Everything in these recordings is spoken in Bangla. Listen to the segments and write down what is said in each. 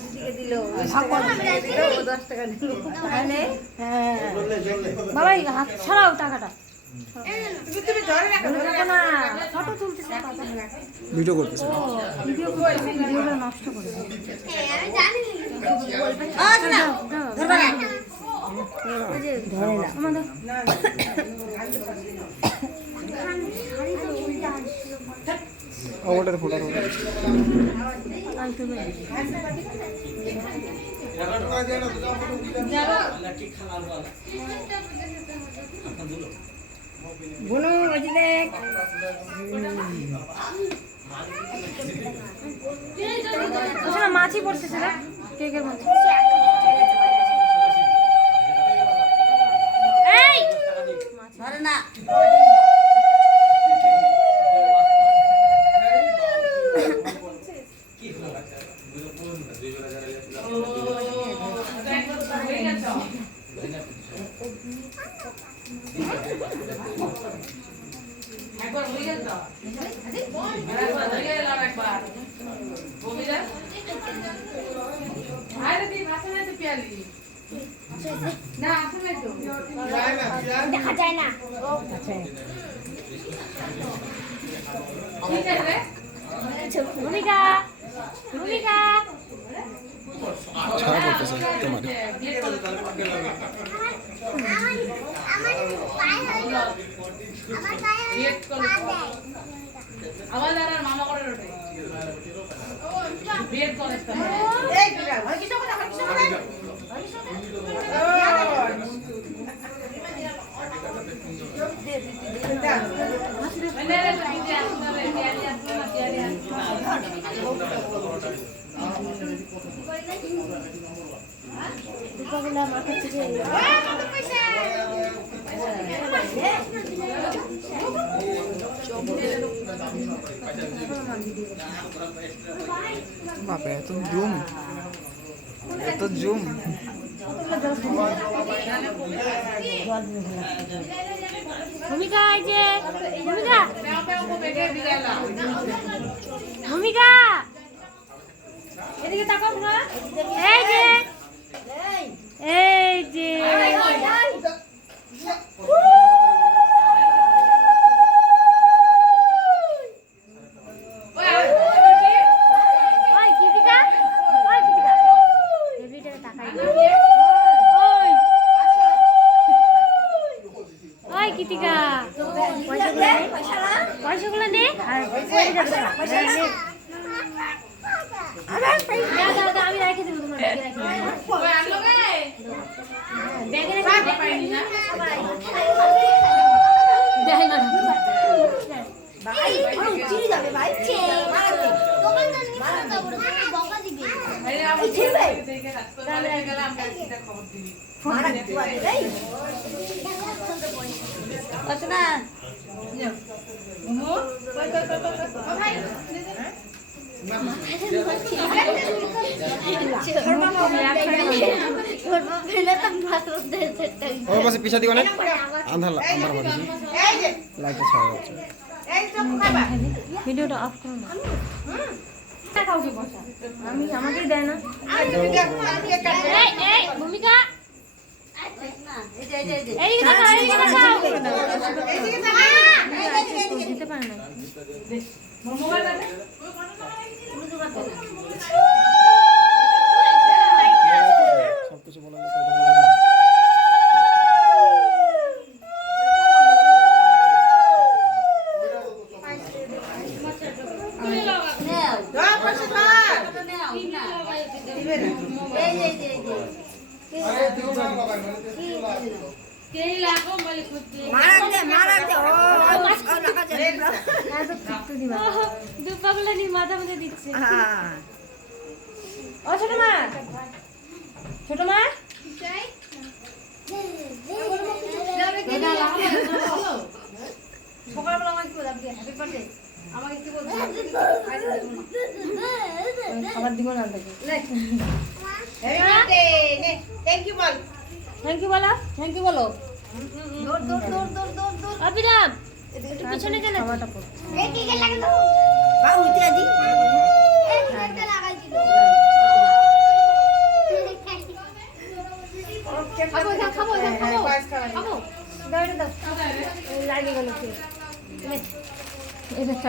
দিদিকে দিল 10 টাকা দিল বাবা হাত ছাড়াও টাকাটা ভিডিও করতেছে ভিডিওটা নষ্ট করে ওটার ফটো বুনু ওই যে দেখ মাছি পড়তেছে না কেকের মধ্যে এই ধরে না একবার হয়ে গেল তো একবার হয়ে গেল একবার বমিরা আরে তুই ভাষা নাই তো পিয়ালি না আসে নাই তো দেখা যায় না আচ্ছা ঠিক আছে ভূমিকা ভূমিকা ছাড়া করতেছে তোমার আমার আর মামা করে ওঠে বিয়ের কলেজ এই ভাই কিছু কথা কিছু কথা মাথা থেকে বাপরে এত জুম এত জুম ভূমিকা এই যে ভূমিকা ভূমিকা এদিকে তাকাও না এই যে এই যে পয়সাগুলো নে আর আমি রেখে দেবো তোমার ব্যাগে ওর পাশে পিছা দিও না আন্ধার আন্ধার বাড়ি লাইটটা ছাড়া যাচ্ছে ভিডিওটা অফ করো না আমি আমাকেই দেয় না এই ভূমিকা দিতে পারে না সবকিছু বলা দুপাগুলো নিয়ে মাথা মধ্যে দিচ্ছে ও ছোট মা ছোট মা সকালবেলা আমাকে কি বলবি হ্যাপি বার্থডে আমাকে কি বলবি খাবার দিব না তাকে হ্যাপি বার্থডে নে থ্যাংক ইউ বল থ্যাংক ইউ বলো থ্যাংক ইউ বলো দৌড় দৌড় দৌড় দৌড় দৌড় দৌড় অবিরাম একটু পিছনে চলে খাওয়াটা পড় এই কি লাগে তো বা উঠে আদি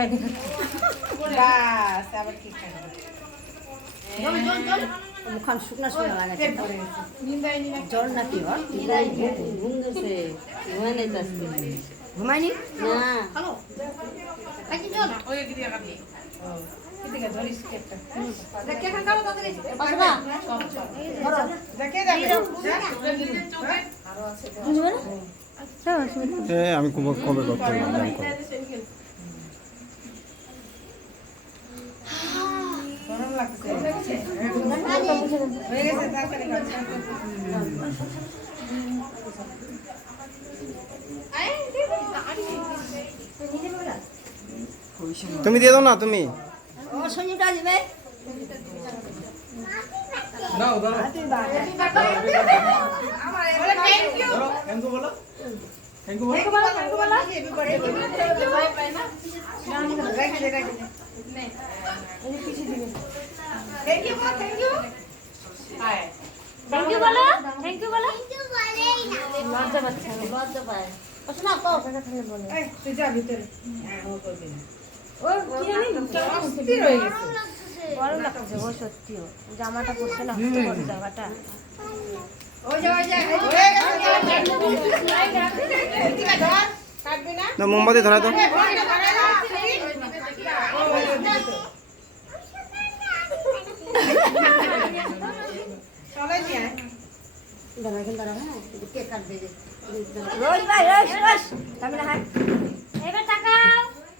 সাইডে বাস আবার কি খাবে মুখান শুকনা শুকনা লাগাচ্ছে নিন্দাই নিনা জ্বর নাকি ওর ঘুম ধরছে ঘুমাই নাই আজকে ঘুমায়নি না হ্যালো ওই কি দিয়ে খাবি কিদিকে ধরিস কেকটা দেখে খান কালো তাতে বাসবা ধরো দেখে যাবে বুঝবে না আমি কবে কবে করতে পারলাম জানি কবে। গরম লাগছে হয়ে গেছে তাড়াতাড়ি তুমি দিয়ে দাও না তুমি ও সঞ্জুটা দিবে দাও দাও বলে থ্যাংক ইউ থ্যাংক ইউ বলো থ্যাংক ইউ থ্যাংক ইউ বলো থ্যাংক ইউ বলো এভরিবডি বাই বাই না রাখি দে নে এই পিছে দিবে থ্যাংক ইউ বলো thank you hi thank you বলো থ্যাংক ইউ বলো লজ্জা পাচ্ছে লজ্জা পায় শোনা কও কাকা তুমি বলে এই তুই যা ভিতরে হ্যাঁ ও করবি না ও কি জানি অস্থির হয়ে গেছে বড় লাগছে ও সত্যিও জামাটা পরছে না বড় জামাটা ওই যা হয়ে গেছে ধর কাটবি না না মোমবাতি ধরা তো চলে নিয়ে দাঁড়া এখন দাঁড়া হ্যাঁ কেক কাটবে যে রোজ ভাই রোজ রোজ তুমি না হয়